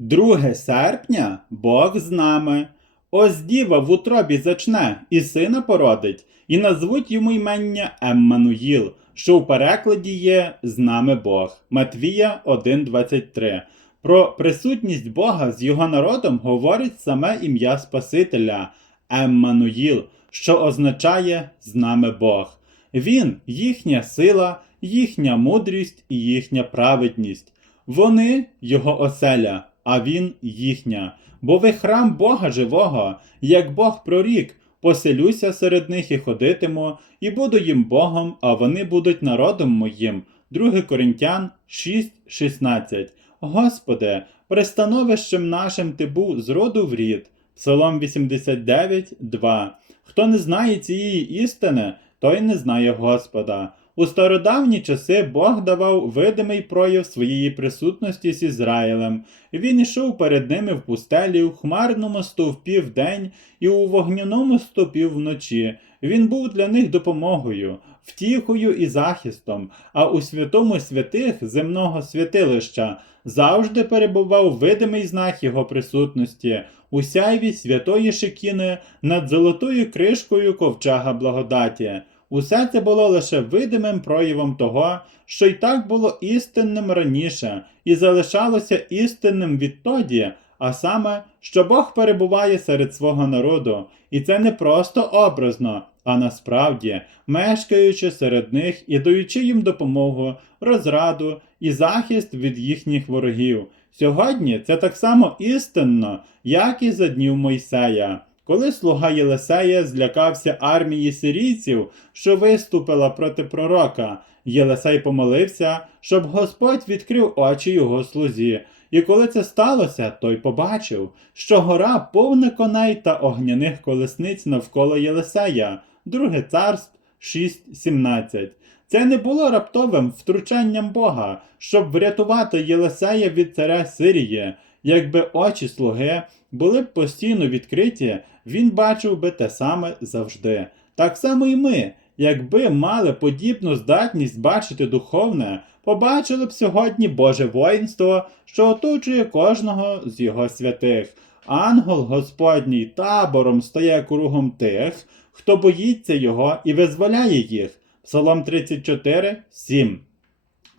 2 серпня Бог з нами. Ось діва в утробі зачне і сина породить, і назвуть йому ймення Еммануїл, що в перекладі є з нами Бог. Матвія 1.23. Про присутність Бога з його народом говорить саме ім'я Спасителя Еммануїл, що означає з нами Бог. Він їхня сила, їхня мудрість і їхня праведність. Вони його оселя, а він їхня. Бо ви храм Бога живого, як Бог прорік, поселюся серед них і ходитиму, і буду їм Богом, а вони будуть народом моїм. 2 Коринтян 6.16 Господи, пристановищем нашим ти був з роду в рід. Псалом 89, 2. Хто не знає цієї істини, той не знає Господа. У стародавні часи Бог давав видимий прояв своєї присутності з Ізраїлем. Він йшов перед ними в пустелі, в хмарному стовпі вдень і у вогняному стовпі вночі. Він був для них допомогою, втіхою і захистом, а у святому святих земного святилища завжди перебував видимий знак його присутності у сяйві святої Шекіни над золотою кришкою ковчега благодаті. Усе це було лише видимим проявом того, що й так було істинним раніше, і залишалося істинним відтоді, а саме, що Бог перебуває серед свого народу, і це не просто образно, а насправді, мешкаючи серед них і даючи їм допомогу, розраду і захист від їхніх ворогів. Сьогодні це так само істинно, як і за днів Мойсея. Коли слуга Єлисея злякався армії сирійців, що виступила проти пророка, Єлисей помолився, щоб Господь відкрив очі його слузі. І коли це сталося, той побачив, що гора повна коней та огняних колесниць навколо Єлисея, друге царств 6.17. Це не було раптовим втручанням Бога, щоб врятувати Єлисея від царя Сирії. Якби очі слуги були б постійно відкриті, він бачив би те саме завжди. Так само і ми, якби мали подібну здатність бачити духовне, побачили б сьогодні Боже воїнство, що оточує кожного з його святих. Ангел Господній табором стає кругом тих, хто боїться його і визволяє їх. Псалом 34, 7.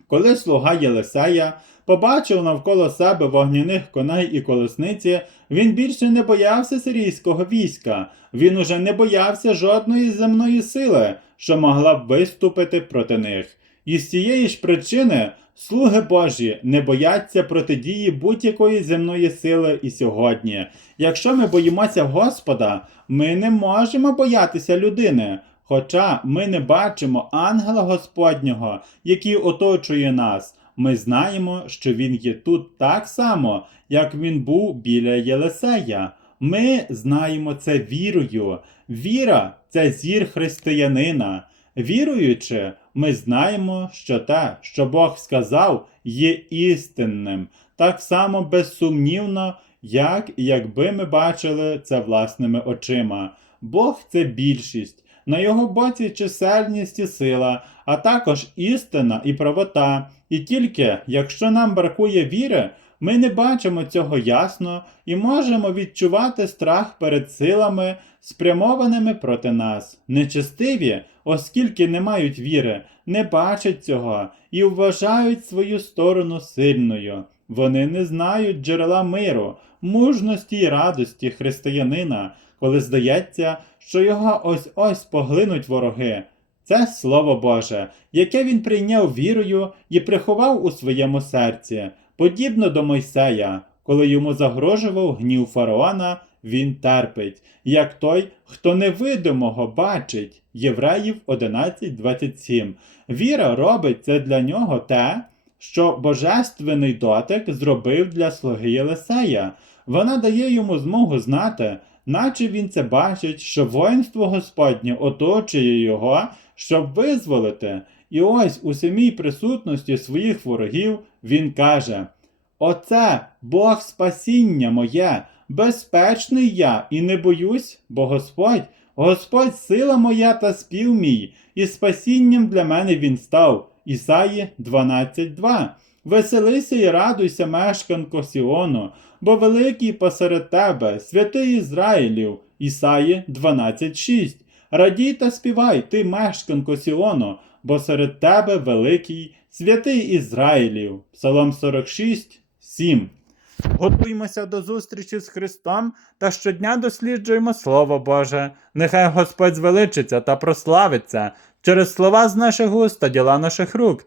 Коли слуга Єлисея побачив навколо себе вогняних коней і колесниці, він більше не боявся сирійського війська, він уже не боявся жодної земної сили, що могла б виступити проти них. І з цієї ж причини слуги Божі не бояться протидії будь-якої земної сили і сьогодні. Якщо ми боїмося Господа, ми не можемо боятися людини. Хоча ми не бачимо ангела Господнього, який оточує нас, ми знаємо, що він є тут так само, як він був біля Єлисея. Ми знаємо це вірою. Віра це зір християнина. Віруючи, ми знаємо, що те, що Бог сказав, є істинним, так само безсумнівно, як якби ми бачили це власними очима. Бог це більшість. На його боці чисельність і сила, а також істина і правота. І тільки якщо нам бракує віри, ми не бачимо цього ясно і можемо відчувати страх перед силами, спрямованими проти нас. Нечестиві, оскільки не мають віри, не бачать цього і вважають свою сторону сильною. Вони не знають джерела миру, мужності й радості християнина, коли здається, що його ось ось поглинуть вороги. Це Слово Боже, яке він прийняв вірою і приховав у своєму серці, подібно до Мойсея, коли йому загрожував гнів фараона, він терпить, як той, хто невидимого бачить. Євреїв 11.27. Віра робить це для нього те, що божественний дотик зробив для слуги Єлисея. Вона дає йому змогу знати, наче він це бачить, що воїнство Господнє оточує його, щоб визволити. І ось у самій присутності своїх ворогів він каже: Оце Бог спасіння моє, безпечний я і не боюсь, бо Господь, Господь сила моя та спів мій, і спасінням для мене він став. Ісаї 12.2. Веселися і радуйся, мешканко Сіону, бо великий посеред тебе, святий Ізраїлів, Ісаї 12.6. Радій та співай, ти мешканко Сіону, бо серед тебе великий, святий Ізраїлів. Псалом 46, 7. Готуймося до зустрічі з Христом та щодня досліджуємо Слово Боже. Нехай Господь звеличиться та прославиться через слова з наших уст та діла наших рук.